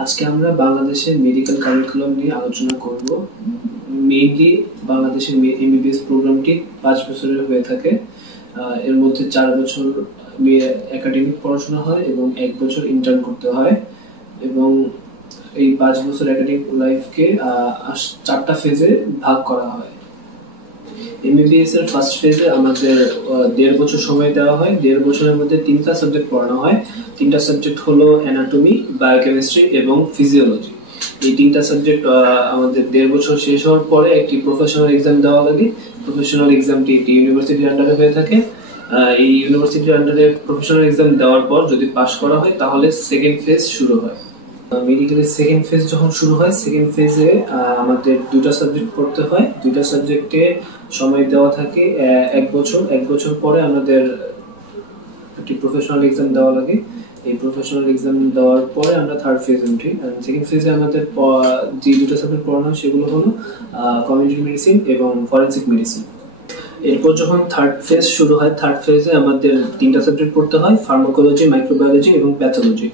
আজকে আমরা বাংলাদেশের মেডিকেল কারিকুলাম নিয়ে আলোচনা করব। মেইনলি বাংলাদেশের এমবিবিএস প্রোগ্রামটি 5 বছরের হয়ে থাকে। এর মধ্যে 4 বছর একাডেমিক পড়াশোনা হয় এবং 1 বছর ইন্টার্ন করতে হয়, এবং এই 5 বছর একাডেমিক লাইফকে 4টা ফেজে ভাগ করা হয়। এমবিবিএস এর ফার্স্ট ফেজে আমাদের 1.5 বছর সময় দেওয়া হয়। 1.5 বছরের মধ্যে 3টা সাবজেক্ট পড়ানো হয়। 3টা সাবজেক্ট হলো অ্যানাটমি, বায়োকেমিস্ট্রি এবং ফিজিওলজি। এই 3টা সাবজেক্ট আমাদের 1.5 বছর শেষ হওয়ার পরে একটি প্রফেশনাল এক্সাম দেওয়া লাগে। প্রফেশনাল এক্সামটি একটি ইউনিভার্সিটির আন্ডারে হয়ে থাকে। এই ইউনিভার্সিটির আন্ডারে প্রফেশনাল এক্সাম দেওয়ার পর যদি পাস করা হয় তাহলে সেকেন্ড ফেজ শুরু হয়। মেডিকেলের সেকেন্ড ফেজ যখন শুরু হয়, সেকেন্ড ফেজে আমাদের 2টা সাবজেক্ট পড়তে হয়। 2টা সাবজেক্টে সময় দেওয়া থাকে 1 বছর। 1 বছর পরে আমাদের একটি প্রফেশনাল এক্সাম দেওয়া লাগে। এই প্রফেশনাল এক্সাম দেওয়ার পরে আমরা থার্ড ফেজে উঠি। সেকেন্ড ফেজে আমাদের যে 2টা সাবজেক্ট পড়ানো হয় সেগুলো হলো কমিউনিটি মেডিসিন এবং ফরেনসিক মেডিসিন। এরপর যখন থার্ড ফেজ শুরু হয়, থার্ড ফেজে আমাদের 3টা সাবজেক্ট পড়তে হয়, ফার্মাকোলজি, মাইক্রোবায়োলজি এবং প্যাথোলজি।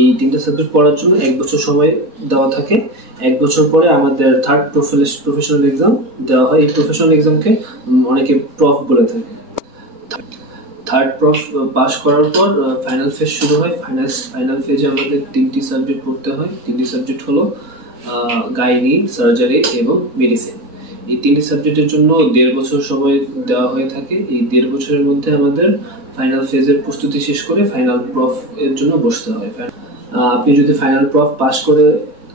এই 3টা সাবজেক্ট পড়ার জন্য 1 বছর সময় দেওয়া থাকে। 1 বছর পরে আমাদের থার্ড প্রফেশনাল এক্সাম দেওয়া হয়। এই প্রফেশনাল এক্সামকে অনেকে প্রফ বলে থাকে। থার্ড প্রফ পাস করার পর ফাইনাল ফেজ শুরু হয়। ফাইনাল ফেজে আমাদের 3টি সাবজেক্ট পড়তে হয়। 3টি সাবজেক্ট হলো গাইনি, সার্জারি এবং মেডিসিন। এই 3টি সাবজেক্টের জন্য 1.5 বছর সময় দেওয়া হয়ে থাকে। এই 1.5 বছরের মধ্যে আমাদের ফাইনাল ফেজের প্রস্তুতি শেষ করে ফাইনাল প্রফ এর জন্য বসতে হয়। আপনি যদি ফাইনাল প্রফ পাস করে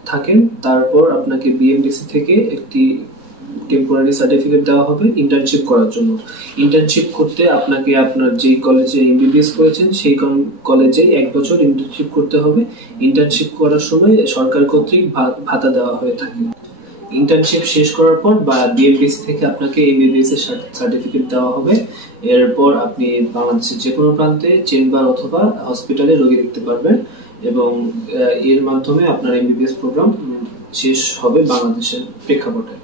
থাকেন, তারপর আপনাকে বিএমডিসি থেকে একটি টেম্পোরারি সার্টিফিকেট দেওয়া হবে ইন্টার্নশিপ করার জন্য। ইন্টার্নশিপ করতে আপনাকে আপনার যে কলেজে এমবিবিএস করেছেন সেই কলেজে 1 বছর ইন্টার্নশিপ করতে হবে। ইন্টার্নশিপ করার সময় সরকার কর্তৃক ভাতা দেওয়া হয়ে থাকে। ইন্টার্নশিপ শেষ করার পর বা বিএমডিসি থেকে আপনাকে এমবিবিএস এর সার্টিফিকেট দেওয়া হবে। এরপর আপনি বাংলাদেশের যে কোনো প্রান্তে চেম্বার অথবা হসপিটালে রোগী দেখতে পারবেন, এবং এর মাধ্যমে আপনার এমবিবিএস প্রোগ্রাম শেষ হবে বাংলাদেশের প্রেক্ষাপটে।